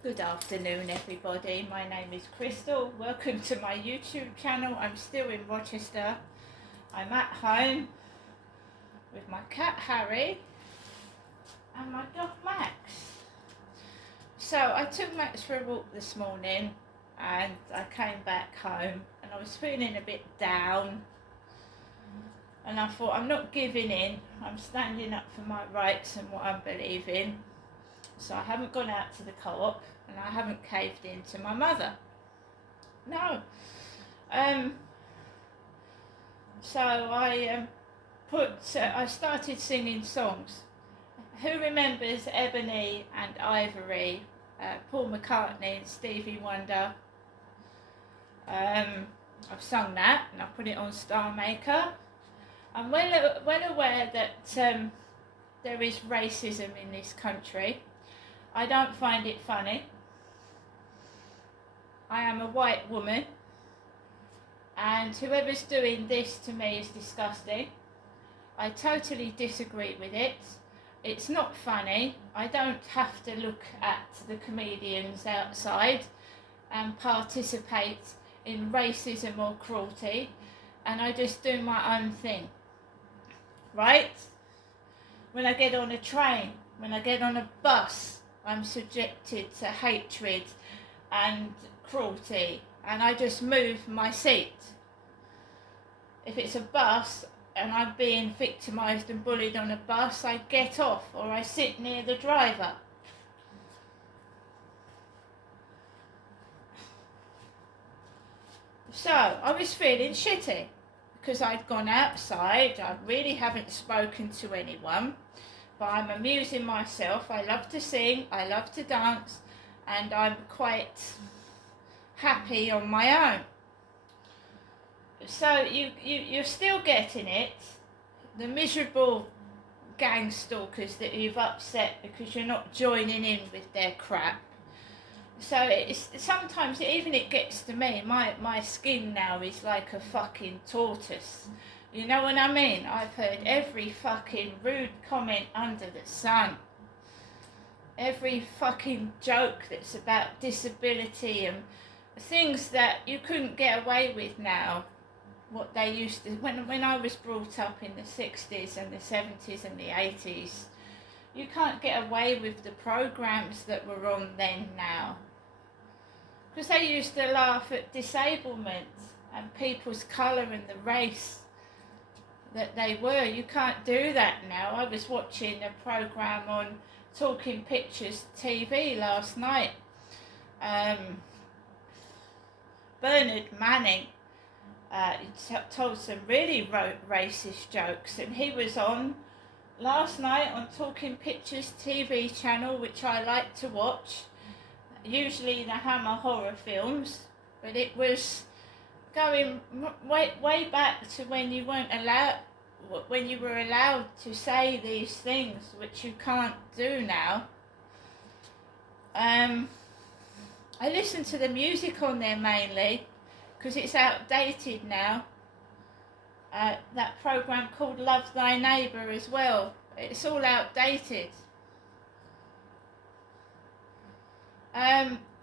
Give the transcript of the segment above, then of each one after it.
Good afternoon everybody, my name is Crystal. Welcome to my YouTube channel. I'm still in Rochester. I'm at home with my cat Harry and my dog Max. So I took Max for a walk this morning and I came back home and I was feeling a bit down, and I thought, I'm not giving in, I'm standing up for my rights and what I believe in. So I haven't gone out to the Co-op and I haven't caved in to my mother. No. So I started singing songs. Who remembers Ebony and Ivory, Paul McCartney and Stevie Wonder? I've sung that and I put it on Star Maker. I'm well aware that there is racism in this country. I don't find it funny. I am a white woman and whoever's doing this to me is disgusting. I totally disagree with it. It's not funny. I don't have to look at the comedians outside and participate in racism or cruelty, and I just do my own thing. Right? When I get on a train, when I get on a bus, I'm subjected to hatred and cruelty, and I just move my seat. If it's a bus and I'm being victimised and bullied on a bus, I get off or I sit near the driver. So I was feeling shitty because I'd gone outside. I really haven't spoken to anyone, but I'm amusing myself. I love to sing, I love to dance, and I'm quite happy on my own. So you're still getting it, the miserable gang stalkers that you've upset because you're not joining in with their crap. So it's sometimes even it gets to me. My skin now is like a fucking tortoise. You know what I mean? I've heard every fucking rude comment under the sun. Every fucking joke that's about disability and things that you couldn't get away with now. What they used to, when I was brought up in the 60s and the 70s and the 80s, you can't get away with the programs that were on then now. Because they used to laugh at disablement and people's colour and the race that they were. You can't do that now. I was watching a programme on Talking Pictures TV last night. Bernard Manning told some really racist jokes, and he was on last night on Talking Pictures TV channel, which I like to watch, usually the Hammer horror films, but it was going way back to when you weren't allowed, when you were allowed to say these things, which you can't do now. I listen to the music on there mainly because it's outdated now. That program called Love Thy Neighbour as well, it's all outdated.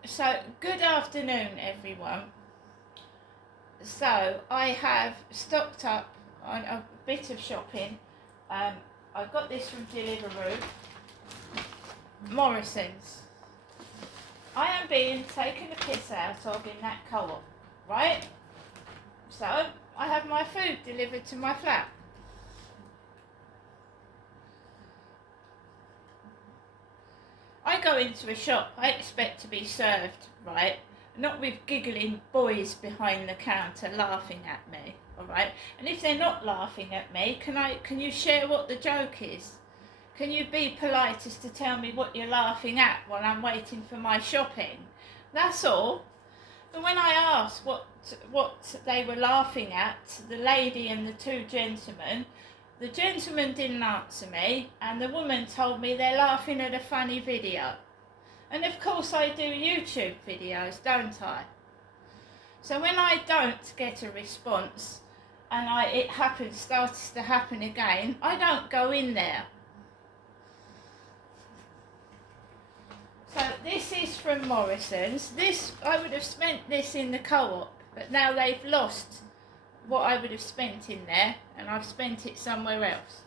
So good afternoon everyone. So I have stocked up on a bit of shopping. I got this from Deliveroo, Morrisons. I am being taken the piss out of in that Co-op, right? So I have my food delivered to my flat. I go into a shop, I expect to be served, right? Not with giggling boys behind the counter laughing at me, alright? And if they're not laughing at me, can you share what the joke is? Can you be polite as to tell me what you're laughing at while I'm waiting for my shopping? That's all. But when I asked what they were laughing at, the lady and the two gentlemen, the gentleman didn't answer me, and the woman told me they're laughing at a funny video. And of course I do YouTube videos, don't I? So when I don't get a response, and it starts to happen again, I don't go in there. So this is from Morrisons. This, I would have spent this in the Co-op, but now they've lost what I would have spent in there, and I've spent it somewhere else.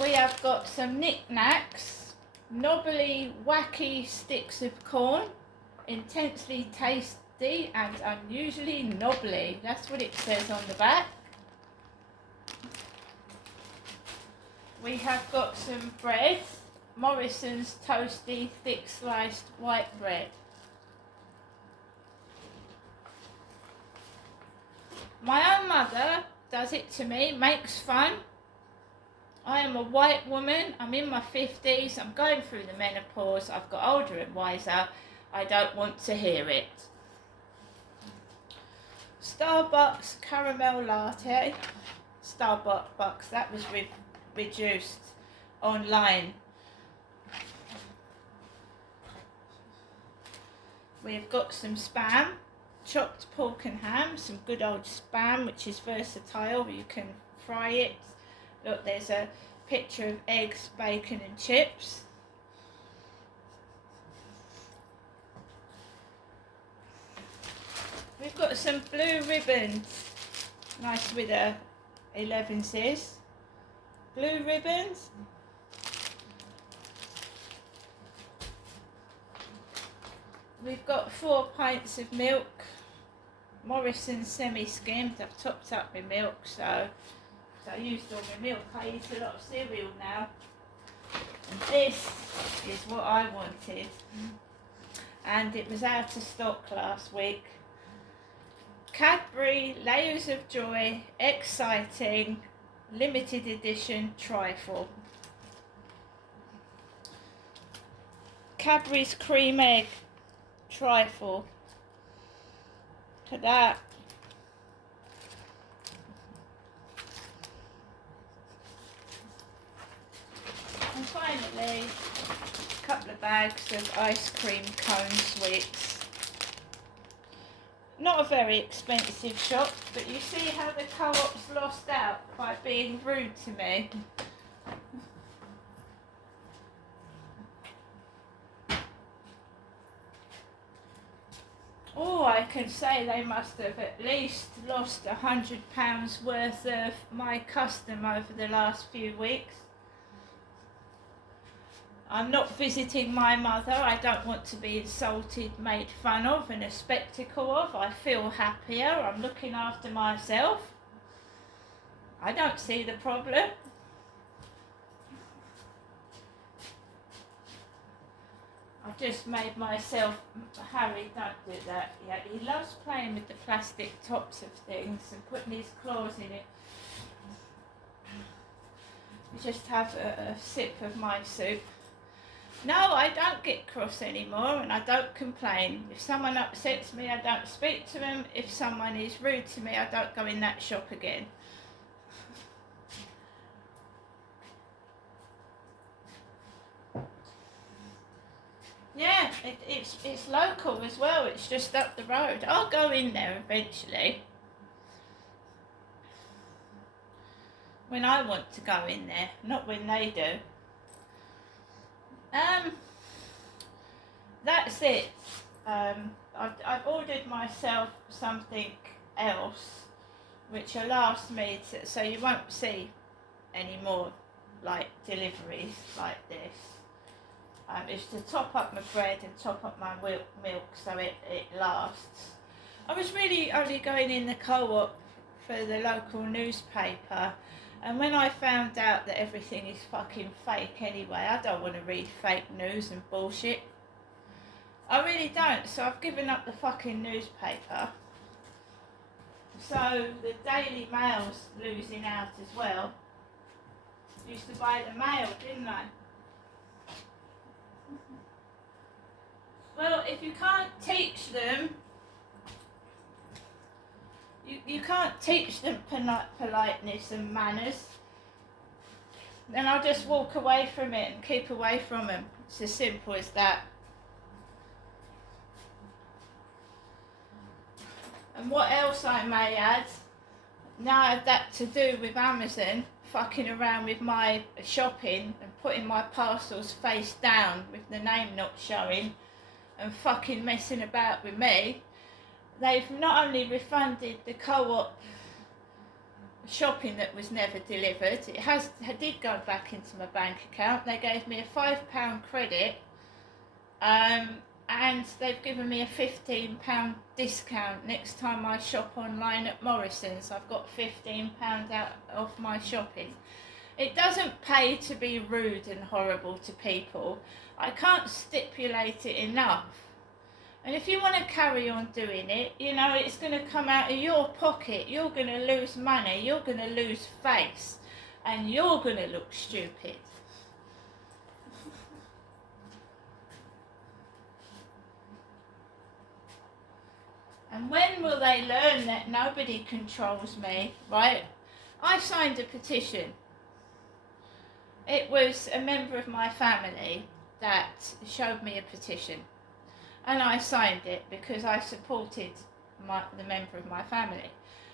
We have got some knickknacks, knobbly, wacky sticks of corn, intensely tasty and unusually knobbly. That's what it says on the back. We have got some bread, Morrisons toasty, thick sliced white bread. My own mother does it to me, makes fun. I am a white woman, I'm in my 50s, I'm going through the menopause, I've got older and wiser, I don't want to hear it. Starbucks caramel latte. Starbucks, that was reduced online. We've got some spam, chopped pork and ham, some good old spam which is versatile, you can fry it. Look, there's a picture of eggs, bacon and chips. We've got some blue ribbons, nice with a 11s. Blue ribbons. We've got 4 pints of milk, Morrisons semi-skimmed. I've topped up my milk, so I used all my milk. I eat a lot of cereal now. And this is what I wanted. And it was out of stock last week. Cadbury Layers of Joy Exciting Limited Edition Trifle. Cadbury's Cream Egg Trifle. Look at that. And finally, a couple of bags of ice cream cone sweets. Not a very expensive shop, but you see how the Co-op's lost out by being rude to me. Oh, I can say they must have at least lost £100 worth of my custom over the last few weeks. I'm not visiting my mother. I don't want to be insulted, made fun of and a spectacle of. I feel happier. I'm looking after myself. I don't see the problem. I've just made myself, Harry, don't do that. Yeah, he loves playing with the plastic tops of things and putting his claws in it. Just have a sip of my soup. No, I don't get cross anymore and I don't complain. If someone upsets me, I don't speak to them. If someone is rude to me, I don't go in that shop again. Yeah, it's local as well. It's just up the road. I'll go in there eventually. When I want to go in there, not when they do. That's it. I've ordered myself something else which will last me so you won't see any more like deliveries like this. It's to top up my bread and top up my milk so it lasts. I was really only going in the Co-op for the local newspaper, and when I found out that everything is fucking fake anyway, I don't want to read fake news and bullshit. I really don't, so I've given up the fucking newspaper. So the Daily Mail's losing out as well. Used to buy the Mail, didn't I? Well, if you can't teach them, you can't teach them politeness and manners, then I'll just walk away from it and keep away from them. It's as simple as that. And what else I may add, now that to do with Amazon, fucking around with my shopping and putting my parcels face down with the name not showing and fucking messing about with me, they've not only refunded the Co-op shopping that was never delivered, it did go back into my bank account. They gave me a £5 credit, and they've given me a £15 discount next time I shop online at Morrisons. I've got £15 out of my shopping. It doesn't pay to be rude and horrible to people. I can't stipulate it enough. And if you want to carry on doing it, you know, it's going to come out of your pocket. You're going to lose money, you're going to lose face, and you're going to look stupid. And when will they learn that nobody controls me, right? I signed a petition. It was a member of my family that showed me a petition. And I signed it because I supported the member of my family.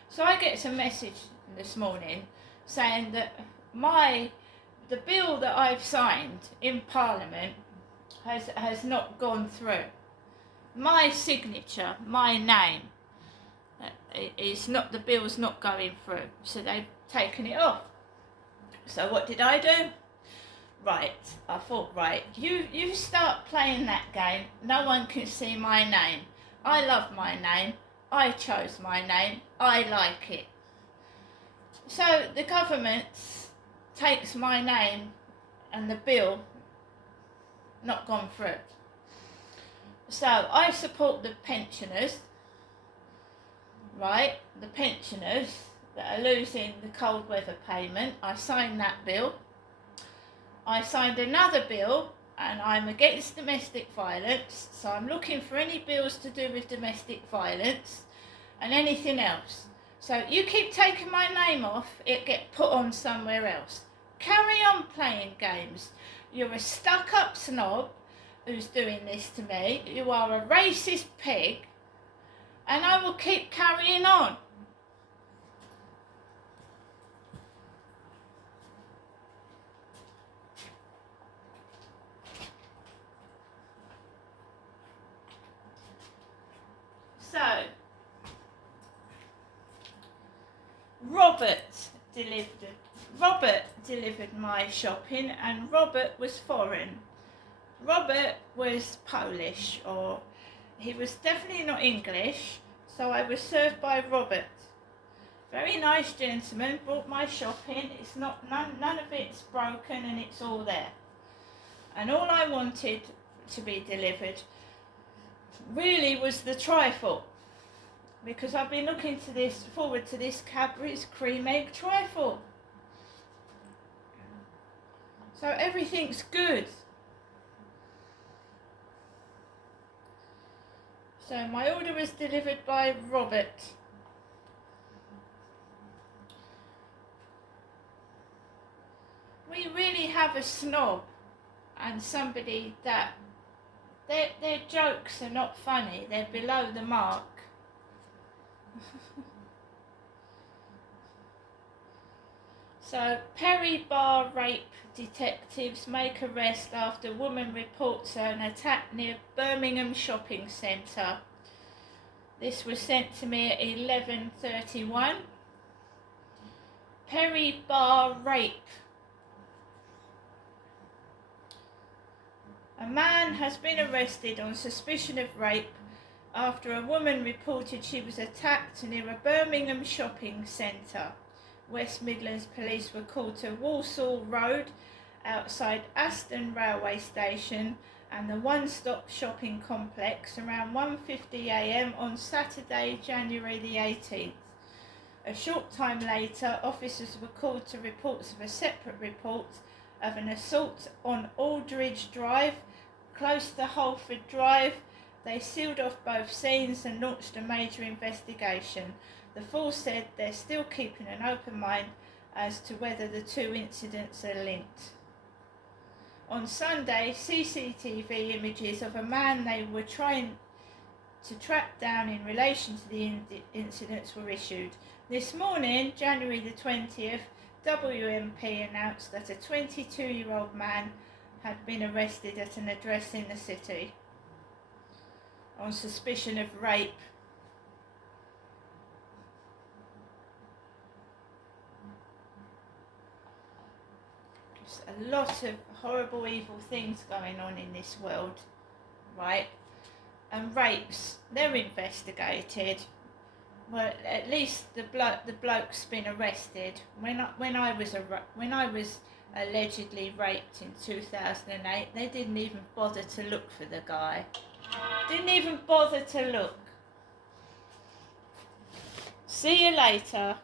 So I get some message this morning saying that the bill that I've signed in Parliament has not gone through. My signature, my name, is not, the bill's not going through, so they've taken it off. So what did I do? Right, I thought, right, you start playing that game, no one can see my name. I love my name, I chose my name, I like it. So the government takes my name and the bill not gone through. So I support the pensioners, right, the pensioners that are losing the cold weather payment. I signed that bill. I signed another bill, and I'm against domestic violence, so I'm looking for any bills to do with domestic violence and anything else. So you keep taking my name off, it get put on somewhere else. Carry on playing games. You're a stuck-up snob who's doing this to me. You are a racist pig, and I will keep carrying on. So, Robert delivered my shopping, and Robert was foreign. Robert was Polish, or he was definitely not English, so I was served by Robert. Very nice gentleman, brought my shopping. It's not, none of it's broken, and it's all there. And all I wanted to be delivered really was the trifle, because I've been looking forward to this Cadbury's cream egg trifle. So everything's good. So my order was delivered by Robert. We really have a snob and somebody that their jokes are not funny, they're below the mark. So Perry Bar rape detectives make arrest after woman reports an attack near Birmingham shopping centre. This was sent to me at 11:31. Perry Bar rape. A man has been arrested on suspicion of rape after a woman reported she was attacked near a Birmingham shopping centre. West Midlands police were called to Walsall Road outside Aston railway station and the one-stop shopping complex around 1:50 a.m. on Saturday, January the 18th. A short time later, officers were called to reports of a separate report of an assault on Aldridge Drive, close to Holford Drive. They sealed off both scenes and launched a major investigation. The force said they're still keeping an open mind as to whether the two incidents are linked. On Sunday, CCTV images of a man they were trying to track down in relation to the incidents were issued. This morning, January the 20th, WMP announced that a 22-year-old man had been arrested at an address in the city on suspicion of rape. There's a lot of horrible, evil things going on in this world, right? And rapes, they're investigated. Well, at least the bloke's been arrested. When I was allegedly raped in 2008, they didn't even bother to look for the guy. Didn't even bother to look. See you later.